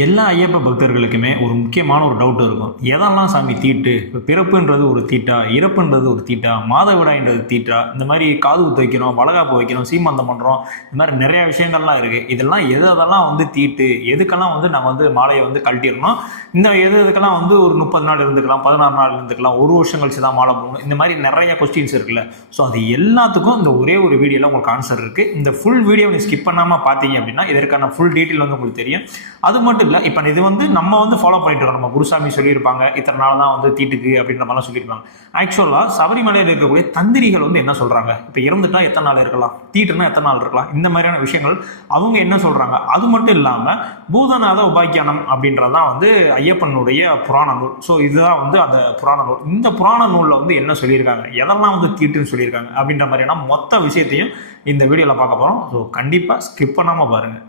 எல்லா ஐயப்ப பக்தர்களுக்குமே ஒரு முக்கியமான ஒரு டவுட் இருக்கும். எதெல்லாம் சாமி தீட்டு? இப்போ பிறப்புன்றது ஒரு தீட்டா? இறப்புன்றது ஒரு தீட்டா? மாதவிடாயின்றது தீட்டா? இந்த மாதிரி காது குத்து வைக்கிறோம் வளகாப்பு வைக்கிறோம் சீமந்தம் பண்ணுறோம் இந்த மாதிரி நிறைய விஷயங்கள்லாம் இருக்குது இதெல்லாம் எது அதெல்லாம் வந்து தீட்டு? எதுக்கெல்லாம் வந்து நம்ம வந்து மாலையை வந்து கழட்டிடணும்? இந்த எது எதுக்கெல்லாம் வந்து ஒரு முப்பது நாள் இருந்துக்கலாம் பதினாறு நாள் இருந்துக்கலாம் ஒரு வருஷம் கழிச்சு தான் மாலை போகணும் இந்த மாதிரி நிறைய கொஸ்டின்ஸ் இருக்குல்ல. ஸோ அது எல்லாத்துக்கும் இந்த ஒரே ஒரு வீடியோவில் உங்களுக்கு ஆன்சர் இருக்குது இந்த ஃபுல் வீடியோ நீங்கள் ஸ்கிப் பண்ணாமல் பார்த்தீங்க அப்படின்னா இதற்கான ஃபுல் டீட்டெயில் வந்து உங்களுக்கு தெரியும். அது மட்டும் இல்லை இப்போ இது வந்து நம்ம வந்து ஃபாலோ பண்ணிட்டு இருக்கோம். நம்ம குருசாமி சொல்லியிருப்பாங்க இத்தனை நாள் தான் வந்து தீட்டுக்கு அப்படின்ற மாதிரிலாம் சொல்லியிருப்பாங்க. ஆக்சுவலாக சபரிமலையில் இருக்கக்கூடிய தந்திரிகள் வந்து என்ன சொல்கிறாங்க இப்போ இறந்துட்டா எத்தனை நாள் இருக்கலாம்? தீட்டுனா எத்தனை நாள் இருக்கலாம்? இந்த மாதிரியான விஷயங்கள் அவங்க என்ன சொல்கிறாங்க அது மட்டும் இல்லாமல் பூதநாத உபாக்கியானம் அப்படின்றதான் வந்து ஐயப்பனுடைய புராண நூல். ஸோ இதுதான் வந்து அந்த புராண நூல். இந்த புராண நூலில் வந்து என்ன சொல்லியிருக்காங்க? எதெல்லாம் வந்து தீட்டுன்னு சொல்லியிருக்காங்க? அப்படின்ற மாதிரியான மொத்த விஷயத்தையும் இந்த வீடியோவில் பார்க்க போகிறோம் ஸோ கண்டிப்பாக ஸ்கிப் பண்ணாமல் பாருங்கள்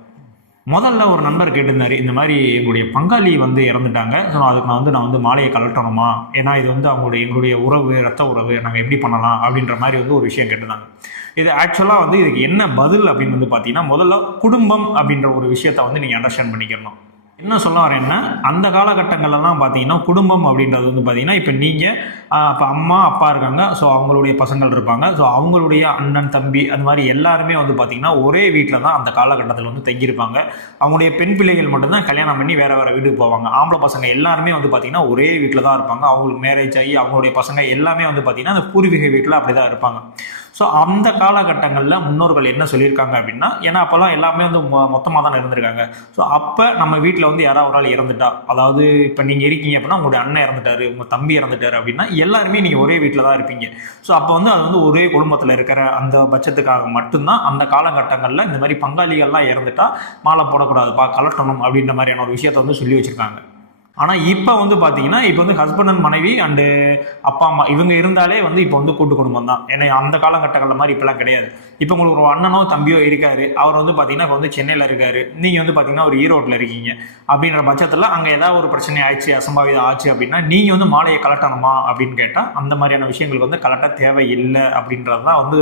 முதல்ல ஒரு நண்பர் கேட்டிருந்தார் இந்த மாதிரி எங்களுடைய பங்காளி வந்து இறந்துட்டாங்க ஸோ அதுக்கு நான் வந்து நான் வந்து மாலையை கலட்டணுமா ஏன்னா இது வந்து அவங்களுடைய எங்களுடைய உறவு ரத்த உறவு நாங்கள் எப்படி பண்ணலாம்? அப்படின்ற மாதிரி வந்து ஒரு விஷயம் கேட்டிருந்தாங்க. இது ஆக்சுவலாக வந்து இதுக்கு என்ன பதில் அப்படின்னு வந்து பார்த்தீங்கன்னா முதல்ல குடும்பம் அப்படின்ற ஒரு விஷயத்த வந்து நீங்கள் அண்டர்ஸ்டாண்ட் பண்ணிக்கணும். என்ன சொல்ல வரேன்னா அந்த காலகட்டங்கள்லாம் பார்த்தீங்கன்னா குடும்பம் அப்படின்றது வந்து பார்த்தீங்கன்னா இப்போ நீங்கள் இப்போ அம்மா அப்பா இருக்காங்க. ஸோ அவங்களுடைய பசங்கள் இருப்பாங்க. ஸோ அவங்களுடைய அண்ணன் தம்பி அந்த மாதிரி எல்லாருமே வந்து பார்த்தீங்கன்னா ஒரே வீட்டில் தான் அந்த காலகட்டத்தில் வந்து தங்கியிருப்பாங்க. அவங்களுடைய பெண் பிள்ளைகள் மட்டும்தான் கல்யாணம் பண்ணி வேறு வேறு வீட்டுக்கு போவாங்க. ஆம்பளை பசங்க எல்லாருமே வந்து பார்த்தீங்கன்னா ஒரே வீட்டில் தான் இருப்பாங்க. அவங்களுக்கு மேரேஜ் ஆகி அவங்களுடைய பசங்க எல்லாமே வந்து பார்த்தீங்கன்னா அந்த பூர்வீக வீட்டில் அப்படி தான் இருப்பாங்க. ஸோ அந்த காலகட்டங்களில் முன்னோர்கள் என்ன சொல்லியிருக்காங்க அப்படின்னா ஏன்னா அப்போல்லாம் எல்லாமே வந்து மொத்தமாக தான் இருந்திருக்காங்க. ஸோ அப்போ நம்ம வீட்டில் வந்து யாராவது ஒரு ஆள் இறந்துட்டா? அதாவது இப்போ நீங்கள் இருக்கீங்க அப்படின்னா உங்களுடைய அண்ணன் இறந்துட்டாரு உங்கள் தம்பி இறந்துட்டாரு அப்படின்னா எல்லாருமே நீங்கள் ஒரே வீட்டில் தான் இருப்பீங்க. ஸோ அப்போ வந்து அது வந்து ஒரே குடும்பத்தில் இருக்கிற அந்த பட்சத்துக்காக மட்டும்தான் அந்த காலகட்டங்களில் இந்த மாதிரி பங்காளிகள்லாம் இறந்துட்டா மாலை போடக்கூடாதுப்பா கலட்டணும் அப்படின்ற மாதிரியான ஒரு விஷயத்த வந்து சொல்லி வச்சுருக்காங்க. ஆனால் இப்போ வந்து பார்த்தீங்கன்னா இப்போ வந்து ஹஸ்பண்ட் அண்ட் மனைவி அண்டு அப்பா அம்மா இவங்க இருந்தாலே வந்து இப்போ வந்து கூட்டு குடும்பம் தான். ஏன்னா அந்த காலகட்டங்களில் மாதிரி இப்போலாம் கிடையாது. இப்போ உங்களுக்கு ஒரு அண்ணனோ தம்பியோ இருக்காரு. அவர் வந்து பார்த்தீங்கன்னா இப்போ வந்து சென்னையில் இருக்காரு. நீங்கள் வந்து பார்த்தீங்கன்னா ஒரு ஈரோட்டில் இருக்கீங்க. அப்படின்ற பட்சத்தில் அங்கே ஏதாவது ஒரு பிரச்சனை ஆயிடுச்சு அசம்பாவிதம் ஆச்சு அப்படின்னா நீங்கள் வந்து மாலையை கலட்டணுமா அப்படின்னு கேட்டால் அந்த மாதிரியான விஷயங்களுக்கு வந்து கலட்ட தேவையில்லை அப்படின்றது தான் வந்து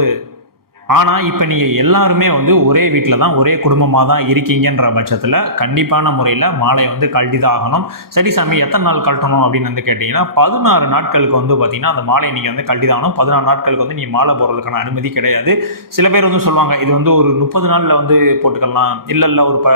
ஆனால் இப்போ நீங்கள் எல்லாருமே வந்து ஒரே வீட்டில் தான் ஒரே குடும்பமாக தான் இருக்கீங்கன்ற பட்சத்தில் கண்டிப்பான முறையில் மாலையை வந்து கழட்டி தான் ஆகணும். சரி சாமி எத்தனை நாள் கழட்டணும் அப்படின்னு வந்து கேட்டிங்கன்னா பதினாறு நாட்களுக்கு வந்து பார்த்தீங்கன்னா அந்த மாலையை நீங்கள் வந்து கழட்டி தான் ஆகணும். பதினாறு நாட்களுக்கு வந்து நீங்கள் மாலை போடுறதுக்கான அனுமதி கிடையாது. சில பேர் வந்து சொல்லுவாங்க இது வந்து ஒரு முப்பது நாளில் வந்து போட்டுக்கலாம். இல்லை இல்லை ஒரு ப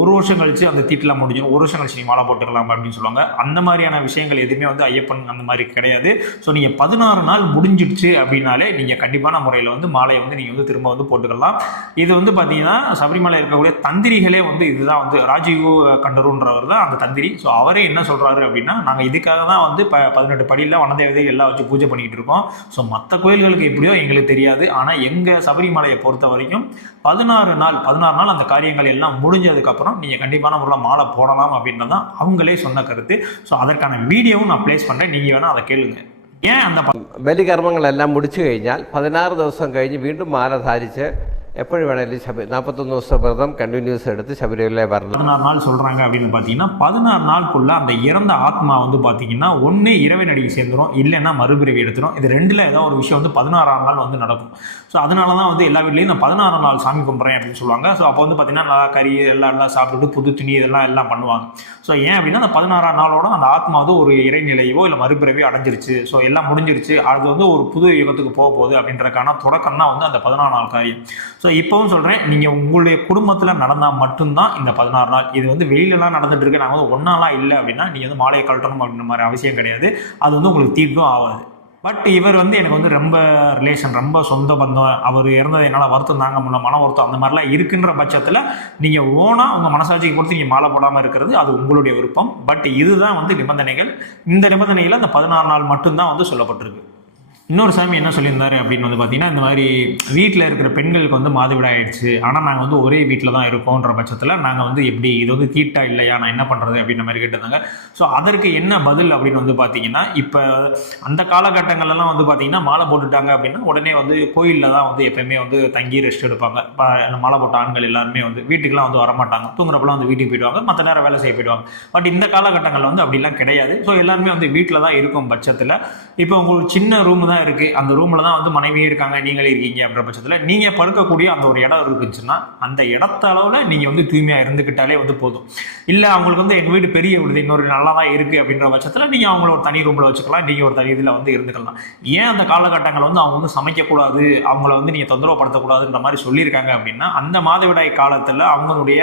ஒரு வருஷம் கழிச்சு அந்த தீட்டெலாம் முடிஞ்சிடும். ஒரு வருஷம் கழிச்சு நீ மாலை போட்டுக்கலாம் அப்படின்னு சொல்லுவாங்க. அந்த மாதிரியான விஷயங்கள் எதுவுமே வந்து ஐயப்பன் அந்த மாதிரி கிடையாது. ஸோ நீங்கள் பதினாறு நாள் முடிஞ்சிடுச்சு அப்படின்னாலே நீங்கள் கண்டிப்பான முறையில் வந்து மாலையை வந்து நீங்கள் வந்து திரும்ப வந்து போட்டுக்கலாம். இது வந்து பார்த்தீங்கன்னா சபரிமலை இருக்கக்கூடிய தந்திரிகளே வந்து இதுதான் வந்து ராஜீவ் கண்டருன்றவர் தான் அந்த தந்திரி. ஸோ அவரே என்ன சொல்கிறாரு அப்படின்னா நாங்கள் இதுக்காக தான் வந்து ப பதினெட்டு படியில் வனதேவதை எல்லாம் வச்சு பூஜை பண்ணிக்கிட்டு இருக்கோம். ஸோ மற்ற கோயில்களுக்கு எப்படியோ எங்களுக்கு தெரியாது. ஆனால் எங்கள் சபரிமலையை பொறுத்த வரைக்கும் பதினாறு நாள் பதினாறு நாள் அந்த காரியங்கள் எல்லாம் முடிஞ்சதுக்கப்புறம் நீங்கள் கண்டிப்பான முறையில் மாலை போடலாம் அப்படின்றதான் அவங்களே சொன்ன கருத்து. ஸோ அதற்கான வீடியோவும் நான் ப்ளேஸ் பண்ணுறேன் நீங்கள் வேணால் அதை கேளுங்கள் ബലികർമ്മങ്ങളെല്ലാം മുടിച്ചു കഴിഞ്ഞാൽ പതിനാറ് ദിവസം കഴിഞ്ഞ് വീണ്ടും മാല ധാരിച്ച് எப்படி வேணாலும் சபரி நாற்பத்தொன்று வருஷ விரதம் கண்டினியூஸ் எடுத்து சபரிமலை வரலாம் பதினாறு நாள் சொல்கிறாங்க அப்படின்னு பார்த்தீங்கன்னா பதினாறு நாளுக்குள்ளே அந்த இறந்த ஆத்மா வந்து பார்த்தீங்கன்னா ஒன்றே இரவை நடிகை சேர்ந்துடும் இல்லைன்னா மறுபிறவி எடுத்துடும் இது ரெண்டில் ஏதோ ஒரு விஷயம் வந்து பதினாறாம் நாள் வந்து நடக்கும். ஸோ அதனால தான் வந்து எல்லா வீட்லேயும் நான் பதினாறாம் நாள் சாமி கும்பிட்றேன் அப்படின்னு சொல்லுவாங்க. ஸோ அப்போ வந்து பார்த்தீங்கன்னா நல்லா கறி எல்லாம் எல்லாம் சாப்பிட்டுட்டு புது துணி இதெல்லாம் எல்லாம் பண்ணுவாங்க. ஸோ ஏன் அப்படின்னா அந்த பதினாறாம் நாளோட அந்த ஆத்மா வந்து ஒரு இறைநிலையோ இல்லை மறுபிறவியோ அடைஞ்சிருச்சு. ஸோ எல்லாம் முடிஞ்சிருச்சு. அது வந்து ஒரு புது யுகத்துக்கு போக போகுது அப்படின்றக்கான தொடக்கம் தான் வந்து அந்த பதினாறு நாள் காரியம். ஸோ இப்போவும் சொல்கிறேன் நீங்கள் உங்களுடைய குடும்பத்தில் நடந்தால் மட்டும்தான் இந்த பதினாறு நாள். இது வந்து வெளியிலலாம் நடந்துட்டு இருக்கு. நாங்கள் வந்து ஒன்றாலாம் இல்லை அப்படின்னா நீங்கள் வந்து மாலையை கழட்டணும் அப்படின்ற மாதிரி அவசியம் கிடையாது. அது வந்து உங்களுக்கு தீர்க்கும் ஆகாது. பட் இவர் வந்து எனக்கு வந்து ரொம்ப ரிலேஷன் ரொம்ப சொந்த பந்தம். அவர் இறந்தது என்னால் வருத்தம் தாங்க முடியல மன வருத்தம். அந்த மாதிரிலாம் இருக்குன்ற பட்சத்தில் நீங்கள் ஓனாக உங்கள் மனசாட்சிக்கு பொறுத்து நீங்கள் மாலை போடாமல் இருக்கிறது அது உங்களுடைய விருப்பம். பட் இதுதான் வந்து நிபந்தனைகள். இந்த நிபந்தனையில் அந்த பதினாறு நாள் மட்டும்தான் வந்து சொல்லப்பட்டிருக்கு. இன்னொரு சாமி என்ன சொல்லியிருந்தாரு அப்படின்னு வந்து பார்த்தீங்கன்னா இந்த மாதிரி வீட்டில் இருக்கிற பெண்களுக்கு வந்து மாதவிடாய் ஆயிடுச்சு ஆனால் நாங்கள் வந்து ஒரே வீட்டில் தான் இருக்கோன்ற பட்சத்தில் நாங்கள் வந்து எப்படி இது வந்து தீட்டா இல்லையா? நான் என்ன பண்ணுறது அப்படின்ற மாதிரி கேட்டிருந்தாங்க. ஸோ அதற்கு என்ன பதில் அப்படின்னு வந்து பார்த்தீங்கன்னா இப்போ அந்த காலகட்டங்கள்லாம் வந்து பார்த்தீங்கன்னா மாலை போட்டுட்டாங்க அப்படின்னா உடனே வந்து கோயிலில் தான் வந்து எப்பயுமே வந்து தங்கி ரெஸ்ட் எடுப்பாங்க. இப்போ மாலை போட்ட ஆண்கள் எல்லாருமே வந்து வீட்டுக்கெலாம் வந்து வரமாட்டாங்க. தூங்குறப்பெல்லாம் வந்து வீட்டுக்கு போயிடுவாங்க. மற்ற நேரம் வேலை செய்ய போயிடுவாங்க. பட் இந்த காலகட்டங்களில் வந்து அப்படிலாம் கிடையாது. ஸோ எல்லாருமே வந்து வீட்டில் தான் இருக்கும் பட்சத்தில் இப்போ உங்களுக்கு சின்ன ரூம் தான் தான் இருக்குது அந்த ரூமில் தான் வந்து மனைவியும் இருக்காங்க நீங்களே இருக்கீங்க அப்படின்ற பட்சத்தில் நீங்கள் படுக்கக்கூடிய அந்த ஒரு இடம் இருக்குச்சுன்னா அந்த இடத்த அளவில் நீங்கள் வந்து தூய்மையாக இருந்துக்கிட்டாலே வந்து போதும். இல்லை அவங்களுக்கு வந்து எங்கள் வீடு பெரிய விடுது இன்னொரு நல்லா தான் இருக்குது அப்படின்ற பட்சத்தில் நீங்கள் அவங்கள ஒரு தனி ரூமில் வச்சுக்கலாம் நீங்கள் ஒரு தனி இதில் வந்து இருந்துக்கலாம். ஏன் அந்த காலகட்டங்கள் வந்து அவங்க வந்து சமைக்கக்கூடாது அவங்கள வந்து நீங்கள் தொந்தரவுப்படுத்தக்கூடாதுன்ற மாதிரி சொல்லியிருக்காங்க அப்படின்னா அந்த மாதவிடாய் காலத்தில் அவங்களுடைய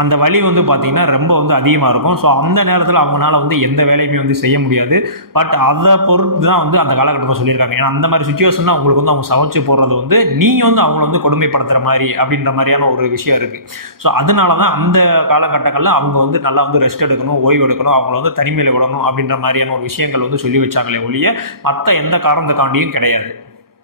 அந்த வலி வந்து பார்த்திங்கன்னா ரொம்ப வந்து அதிகமாக இருக்கும். ஸோ அந்த நேரத்தில் அவங்களால வந்து எந்த வேலையுமே வந்து செய்ய முடியாது. பட் அதை பொறுத்து தான் வந்து அந்த காலகட்டத்தில் சொல்லியிருக்காங்க. ஏன்னா அந்த மாதிரி சுச்சுவேஷன் அவங்களுக்கு வந்து அவங்க சமைச்சு போடுறது வந்து நீங்கள் வந்து அவங்கள வந்து கொடுமைப்படுத்துகிற மாதிரி அப்படின்ற மாதிரியான ஒரு விஷயம் இருக்குது ஸோ அதனால தான் அந்த காலகட்டங்களில் அவங்க வந்து நல்லா வந்து ரெஸ்ட் எடுக்கணும் ஓய்வு எடுக்கணும் அவங்கள வந்து தனிமையில் விடணும் அப்படின்ற மாதிரியான ஒரு விஷயங்கள் வந்து சொல்லி வச்சாங்களே ஒழிய மற்ற எந்த காரணத்துக்காண்டியும் கிடையாது.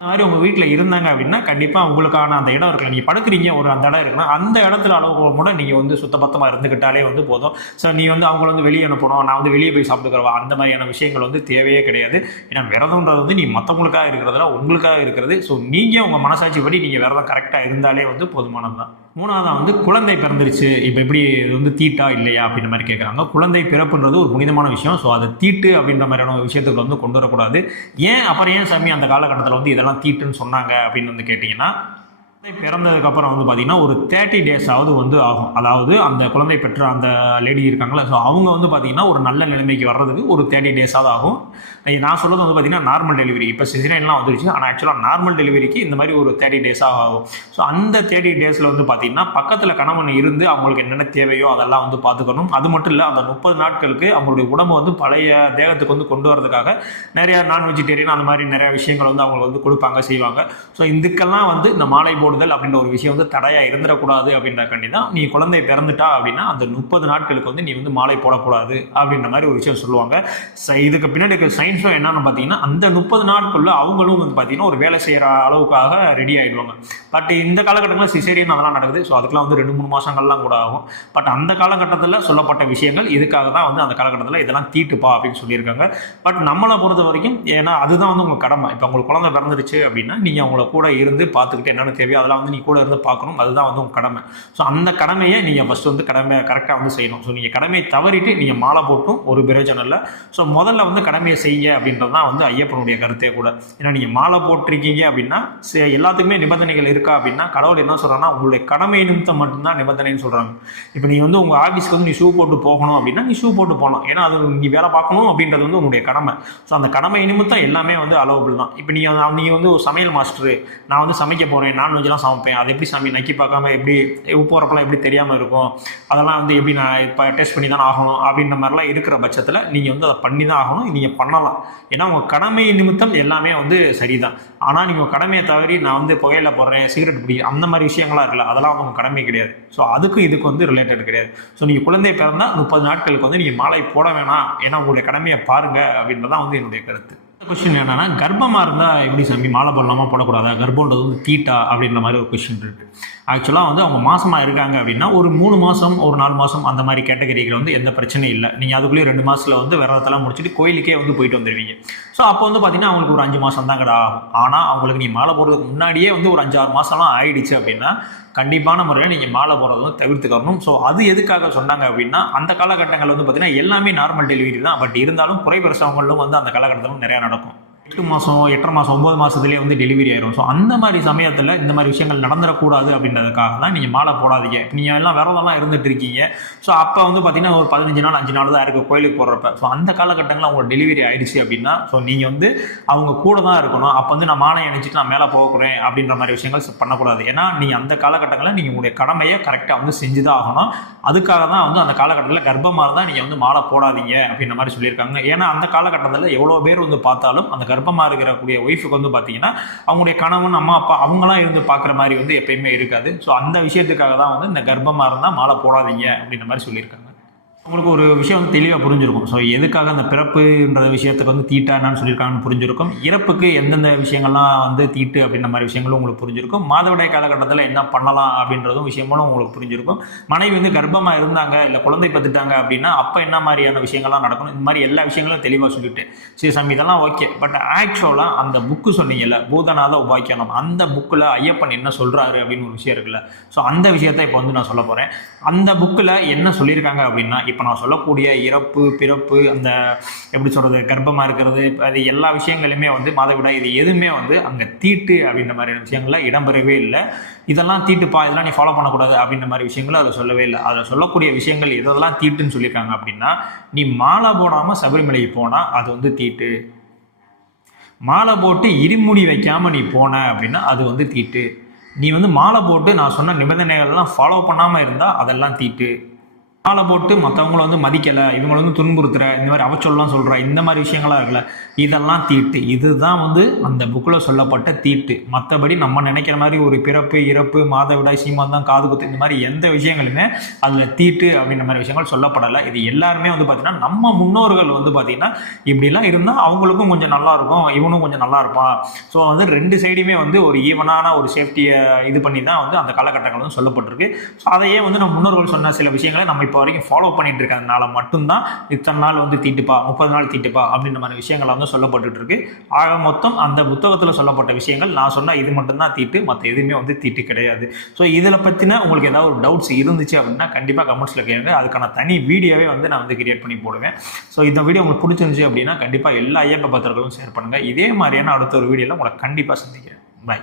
மாதிரி உங்கள் வீட்டில் இருந்தாங்க அப்படின்னா கண்டிப்பாக உங்களுக்கான அந்த இடம் இருக்குல்ல. நீங்கள் படுக்கிறீங்க ஒரு அந்த இடம் இருக்குன்னா அந்த இடத்துல அளவு கூட நீங்கள் வந்து சுத்தபத்தமாக இருந்துக்கிட்டாலே வந்து போதும். ஸோ நீ வந்து அவங்கள வந்து வெளியே அனுப்பணும் நான் வந்து வெளியே போய் சாப்பிட்டுக்கிறவா? அந்த மாதிரியான விஷயங்கள் வந்து தேவையே கிடையாது. ஏன்னா விரதம்ன்றது வந்து நீ மற்றவங்களுக்காக இருக்கிறதுல உங்களுக்காக இருக்கிறது. ஸோ நீங்கள் உங்கள் மனசாட்சி படி நீங்கள் விரதம் கரெக்டாக இருந்தாலே வந்து போதுமானது தான் மூணாவதாக வந்து குழந்தை பிறந்துருச்சு. இப்போ எப்படி இது வந்து தீட்டா இல்லையா அப்படின்ற மாதிரி கேட்குறாங்க குழந்தை பிறப்புன்றது ஒரு புனிதமான விஷயம். ஸோ அதை தீட்டு அப்படின்ற மாதிரியான விஷயத்துக்கு வந்து கொண்டு வரக்கூடாது. ஏன் அப்புறம் ஏன் சாமி அந்த காலகட்டத்தில் வந்து இதெல்லாம் தீட்டுன்னு சொன்னாங்க அப்படின்னு வந்து கேட்டிங்கன்னா குழந்தை பிறந்ததுக்கப்புறம் வந்து பார்த்திங்கன்னா ஒரு தேர்ட்டி டேஸாவது வந்து ஆகும். அதாவது அந்த குழந்தை பெற்ற அந்த லேடி இருக்காங்களே ஸோ அவங்க வந்து பார்த்திங்கன்னா ஒரு நல்ல நிலைமைக்கு வர்றதுக்கு ஒரு தேர்ட்டி டேஸாவது ஆகும். நான் சொல்கிறது வந்து பார்த்திங்கன்னா நார்மல் டெலிவரி இப்போ சிசிரியன்லாம் வந்துருச்சு ஆனால் ஆக்சுவலாக நார்மல் டெலிவரிக்கு இந்த மாதிரி ஒரு தேர்ட்டி டேஸாக ஆகும். ஸோ அந்த தேர்ட்டி டேஸில் வந்து பார்த்திங்கன்னா பக்கத்தில் கணவன் இருந்து அவங்களுக்கு என்னென்ன தேவையோ அதெல்லாம் வந்து பார்த்துக்கணும் அது மட்டும் இல்லை அந்த முப்பது நாட்களுக்கு அவங்களுடைய உடம்பு வந்து பழைய தேகத்துக்கு வந்து கொண்டு வரதுக்காக நிறைய நான் வெஜிடேரியன் அந்த மாதிரி நிறையா விஷயங்கள் வந்து அவங்களுக்கு வந்து கொடுப்பாங்க செய்வாங்க. ஸோ இதுக்கெல்லாம் வந்து இந்த மாலை போடுதல் அப்படின்ற ஒரு விஷயம் வந்து தடையாக இருந்துடக்கூடாது அப்படின்றக்காண்டி தான் நீ குழந்தை பிறந்துட்டா அப்படின்னா அந்த முப்பது நாட்களுக்கு வந்து நீ வந்து மாலை போடக்கூடாது அப்படின்ற மாதிரி ஒரு விஷயம் சொல்லுவாங்க. இதுக்கு பின்னாடி இருக்க சயின்ஸும் என்னன்னு பார்த்தீங்கன்னா அந்த முப்பது நாட்குள்ள அவங்களும் வந்து பார்த்தீங்கன்னா ஒரு வேலை செய்கிற அளவுக்காக ரெடி ஆகிடுவாங்க பட் இந்த காலகட்டங்களில் சிசேரியன் அதெல்லாம் நடக்குது. ஸோ அதுக்கெல்லாம் வந்து ரெண்டு மூணு மாதங்கள்லாம் கூட ஆகும். பட் அந்த காலகட்டத்தில் சொல்லப்பட்ட விஷயங்கள் இதுக்காக தான் வந்து அந்த காலகட்டத்தில் இதெல்லாம் தீட்டுப்பா அப்படின்னு சொல்லியிருக்காங்க. பட் நம்மளை பொறுத்த வரைக்கும் ஏன்னா அதுதான் வந்து உங்கள் கடமை. இப்போ உங்களுக்கு குழந்தை பிறந்துருச்சு அப்படின்னா நீங்கள் அவங்கள கூட இருந்து பார்த்துக்கிட்டு என்னென்ன தேவையோ அதெல்லாம் வந்து நீ கூட இருந்து பார்க்கணும். அதுதான் வந்து உங்கள் கடமை. ஸோ அந்த கடமையை நீங்கள் ஃபஸ்ட் வந்து கடமை கரெக்டாக வந்து செய்யணும். ஸோ நீங்கள் கடமையை தவறிட்டு நீங்கள் மாலை போட்டும் ஒரு பிரயோஜனம் இல்லை. ஸோ முதல்ல வந்து கடமையை செய்ய அப்படின்றது தான் வந்து ஐயப்பனுடைய கருத்தே கூட. ஏன்னா நீங்கள் மாலை போட்டிருக்கீங்க அப்படின்னா எல்லாத்துக்குமே நிபந்தனைகள் இருக்கா அப்படின்னா கடவுள் என்ன சொல்கிறான்னா உங்களுடைய கடமை நிமித்தம் மட்டும்தான் நிபந்தனைன்னு சொல்கிறாங்க இப்போ நீங்கள் வந்து உங்கள் ஆஃபீஸ்க்கு வந்து நீ ஷூ போட்டு போகணும் அப்படின்னா நீ ஷூ போட்டு போகலாம். ஏன்னா அது நீ வேலை பார்க்கணும் அப்படின்றது வந்து உங்களுடைய கடமை. ஸோ அந்த கடமை நிமித்தம் எல்லாமே வந்து அலோவபிள் தான். இப்போ நீங்கள் நீங்கள் வந்து ஒரு சமையல் மாஸ்டர் நான் வந்து சமைக்க போகிறேன் நான்வெஜ்லாம் சமைப்பேன். அது எப்படி சாமி நக்கி பார்க்காம எப்படி உப்பு எப்படி தெரியாமல் இருக்கும்? அதெல்லாம் வந்து எப்படி நான் இப்போ டேஸ்ட் பண்ணி தான் ஆகணும்? அப்படின்ற மாதிரிலாம் இருக்கிற பட்சத்தில் நீங்கள் வந்து அதை பண்ணி தான் ஆகணும். நீங்கள் பண்ணலாம். ஏன்னா உங்கள் கடமை நிமித்தம் எல்லாமே வந்து சரிதான். ஆனால் நீங்கள் கடமையை தவறி நான் வந்து புகையில போடுறேன் சிகரெட் பிடி அந்த மாதிரி விஷயங்கள்லாம் இருக்குல்ல அதெல்லாம் வந்து உங்கள் கடமை கிடையாது. ஸோ அதுக்கும் இதுக்கு வந்து ரிலேட்டட் கிடையாது. ஸோ நீங்கள் குழந்தை பிறந்தா முப்பது நாட்களுக்கு வந்து நீங்கள் மாலை போட வேணாம். ஏன்னா உங்களுடைய கடமையை பாருங்க அப்படின்றதான் வந்து என்னுடைய கருத்து. கொஸ்டின் என்னென்னா கர்ப்பமாக இருந்தால் எப்படி சாமி மாலை போடலாமா? போடக்கூடாதா? கர்ப்பன்றது வந்து தீட்டா அப்படின்ற மாதிரி ஒரு கொஸ்டின் இருக்குது ஆக்சுவலாக வந்து அவங்க மாதமாக இருக்காங்க அப்படின்னா ஒரு மூணு மாதம் ஒரு நாலு மாதம் அந்த மாதிரி கேட்டகரிகள் வந்து எந்த பிரச்சனையும் இல்லை. நீங்கள் அதுக்குள்ளேயே ரெண்டு மாதத்தில் வந்து விரதத்தெல்லாம் முடிச்சுட்டு கோயிலுக்கே வந்து போயிட்டு வந்துடுவீங்க ஸோ அப்போ வந்து பார்த்தீங்கன்னா அவங்களுக்கு ஒரு அஞ்சு மாதம் தான் கடா ஆகும். ஆனால் அவங்களுக்கு நீ மாலை போடுறதுக்கு முன்னாடியே வந்து ஒரு அஞ்சாறு மாதம்லாம் ஆயிடுச்சு அப்படின்னா கண்டிப்பான முறையில் நீங்கள் மாலை போடுறது வந்து தவிர்த்துக்கணும். ஸோ அது எதுக்காக சொன்னாங்க அப்படின்னா அந்த காலகட்டங்கள் வந்து பார்த்தீங்கன்னா எல்லாமே நார்மல் டெலிவரி தான். பட் இருந்தாலும் குறைபிரசவங்களும் வந்து அந்த காலகட்டத்திலும் நிறையா நடக்கும். எட்டு மாதம் எட்டரை மாதம் ஒம்பது மாதத்துலேயே வந்து டெலிவரி ஆயிரும். ஸோ அந்த மாதிரி சமயத்தில் இந்த மாதிரி விஷயங்கள் நடந்துடக்கூடாது அப்படின்றதுக்காக தான் நீங்கள் மாலை போடாதீங்க. நீங்கள் எல்லாம் விரதம்லாம் இருந்துட்டு இருக்கீங்க. ஸோ அப்போ வந்து பார்த்தீங்கன்னா ஒரு பதினஞ்சு நாள் அஞ்சு நாள் தான் இருக்குது கோயிலுக்கு போடுறப்ப ஸோ அந்த காலகட்டங்களில் அவங்க டெலிவரி ஆயிடுச்சு அப்படின்னா ஸோ நீங்கள் வந்து அவங்க கூட தான் இருக்கணும். அப்போ வந்து நான் மாலை அணிச்சிட்டு நான் மேலே போகக்கூடாது அப்படின்ற மாதிரி விஷயங்கள் பண்ணக்கூடாது. ஏன்னா நீங்கள் அந்த காலகட்டங்களில் நீங்கள் உங்களுடைய கடமையை கரெக்டாக வந்து செஞ்சு தான் ஆகணும். அதுக்காக தான் வந்து அந்த காலகட்டத்தில் கர்ப்பமாக இருந்தால் நீங்கள் வந்து மாலை போடாதீங்க அப்படின்ற மாதிரி சொல்லியிருக்காங்க. ஏன்னா அந்த காலகட்டத்தில் எவ்வளோ பேர் வந்து பார்த்தாலும் அந்த கர்ப்பமாக இருக்கிறக்கூடிய ஒய்ஃபுக்கு வந்து பார்த்தீங்கன்னா அவங்களுடைய கணவன் அம்மா அப்பா அவங்களாம் இருந்து பார்க்குற மாதிரி வந்து எப்பயுமே இருக்காது. ஸோ அந்த விஷயத்துக்காக தான் வந்து இந்த கர்ப்பமாக இருந்தால் மாலை போடாதீங்க அப்படின்ற மாதிரி சொல்லியிருக்காங்க. உங்களுக்கு ஒரு விஷயம் வந்து தெளிவாக புரிஞ்சிருக்கும். ஸோ எதுக்காக அந்த பிறப்புன்ற விஷயத்துக்கு வந்து தீட்டா என்னன்னு சொல்லியிருக்காங்கன்னு புரிஞ்சிருக்கும். இறப்புக்கு எந்தெந்த விஷயங்கள்லாம் வந்து தீட்டு அப்படின்ற மாதிரி விஷயங்களும் உங்களுக்கு புரிஞ்சிருக்கும். மாதவிடாய் காலகட்டத்தில் என்ன பண்ணலாம் அப்படின்றதும் விஷயங்களும் உங்களுக்கு புரிஞ்சிருக்கும். மனைவி வந்து கர்ப்பமாக இருந்தாங்க இல்லை குழந்தை பத்துட்டாங்க அப்படின்னா அப்போ என்ன மாதிரியான விஷயங்கள்லாம் நடக்கணும்? இந்த மாதிரி எல்லா விஷயங்களும் தெளிவாக சொல்லிட்டேன் சரி சாமி இதெல்லாம் ஓகே. பட் ஆக்சுவலாக அந்த புக்கு சொன்னீங்கல்ல பூதநாத உபாக்கியானம் அந்த புக்கில் ஐயப்பன் என்ன சொல்கிறாரு அப்படின்னு ஒரு விஷயம் இருக்குல்ல. ஸோ அந்த விஷயத்தை இப்போ வந்து நான் சொல்ல போகிறேன் அந்த புக்கில் என்ன சொல்லியிருக்காங்க அப்படின்னா இப்போ நான் சொல்லக்கூடிய இறப்பு பிறப்பு அந்த எப்படி சொல்கிறது கர்ப்பமாக இருக்கிறது அது எல்லா விஷயங்களுமே வந்து மாதவிடாய் இது எதுவுமே வந்து அங்கே தீட்டு அப்படின்ற மாதிரியான விஷயங்கள்ல இடம்பெறவே இல்லை. இதெல்லாம் தீட்டுப்பா இதெல்லாம் நீ ஃபாலோ பண்ணக்கூடாது அப்படின்ற மாதிரி விஷயங்கள் அதை சொல்லவே இல்லை. அதில் சொல்லக்கூடிய விஷயங்கள் எதெல்லாம் தீட்டுன்னு சொல்லியிருக்காங்க அப்படின்னா நீ மாலை போடாமல் சபரிமலைக்கு போனால் அது வந்து தீட்டு. மாலை போட்டு இருமுடி வைக்காமல் நீ போன அப்படின்னா அது வந்து தீட்டு. நீ வந்து மாலை போட்டு நான் சொன்ன நிபந்தனைகள்லாம் ஃபாலோ பண்ணாமல் இருந்தால் அதெல்லாம் தீட்டு. ஆளை போட்டு மற்றவங்கள வந்து மதிக்கலை இவங்களை வந்து துன்புறுத்துற இந்த மாதிரி அவச்சொல்லாம் சொல்கிற இந்த மாதிரி விஷயங்களாக இருக்குல்ல இதெல்லாம் தீட்டு. இதுதான் வந்து அந்த புக்கில் சொல்லப்பட்ட தீட்டு. மற்றபடி நம்ம நினைக்கிற மாதிரி ஒரு பிறப்பு இறப்பு மாதவிடாய் சீமாந்தம் காது குத்து இந்த மாதிரி எந்த விஷயங்களுமே அதில் தீட்டு அப்படின்ற மாதிரி விஷயங்கள் சொல்லப்படலை. இது எல்லாருமே வந்து பார்த்திங்கன்னா நம்ம முன்னோர்கள் வந்து பார்த்திங்கன்னா இப்படிலாம் இருந்தால் அவங்களுக்கும் கொஞ்சம் நல்லா இருக்கும் இவனும் கொஞ்சம் நல்லா இருப்பான். ஸோ வந்து ரெண்டு சைடுமே வந்து ஒரு ஈவனான ஒரு சேஃப்டியை இது பண்ணி தான் வந்து அந்த காலகட்டங்கள் வந்து சொல்லப்பட்டிருக்கு. ஸோ அதையே வந்து நம்ம முன்னோர்கள் சொன்ன சில விஷயங்களை நம்ம இப்போ வரைக்கும் ஃபாலோ பண்ணிட்டு இருக்கிறதுனால மட்டும்தான் இத்தனை நாள் வந்து தீட்டுப்பா முப்பது நாள் தீட்டுப்பா அப்படின்ற மாதிரி விஷயங்கள் வந்து சொல்லப்பட்டுட்டு இருக்கு ஆக மொத்தம் அந்த புத்தகத்தில் சொல்லப்பட்ட விஷயங்கள் நான் சொன்னால் இது மட்டும்தான் தீட்டு மற்ற எதுவுமே வந்து தீட்டு கிடையாது. ஸோ இதில் பற்றின உங்களுக்கு ஏதாவது ஒரு டவுட்ஸ் இருந்துச்சு அப்படின்னா கண்டிப்பாக கமெண்ட்ஸில் கேளுங்க. அதுக்கான தனி வீடியோவே வந்து நான் வந்து கிரியேட் பண்ணி போடுவேன். ஸோ இந்த வீடியோ உங்களுக்கு பிடிச்சிருந்துச்சு அப்படின்னா கண்டிப்பாக எல்லா ஐயப்ப பத்திரங்களும் ஷேர் பண்ணுங்கள் இதே மாதிரியான அடுத்த ஒரு வீடியோவில் உங்களை கண்டிப்பாக சந்திக்கிறேன். பை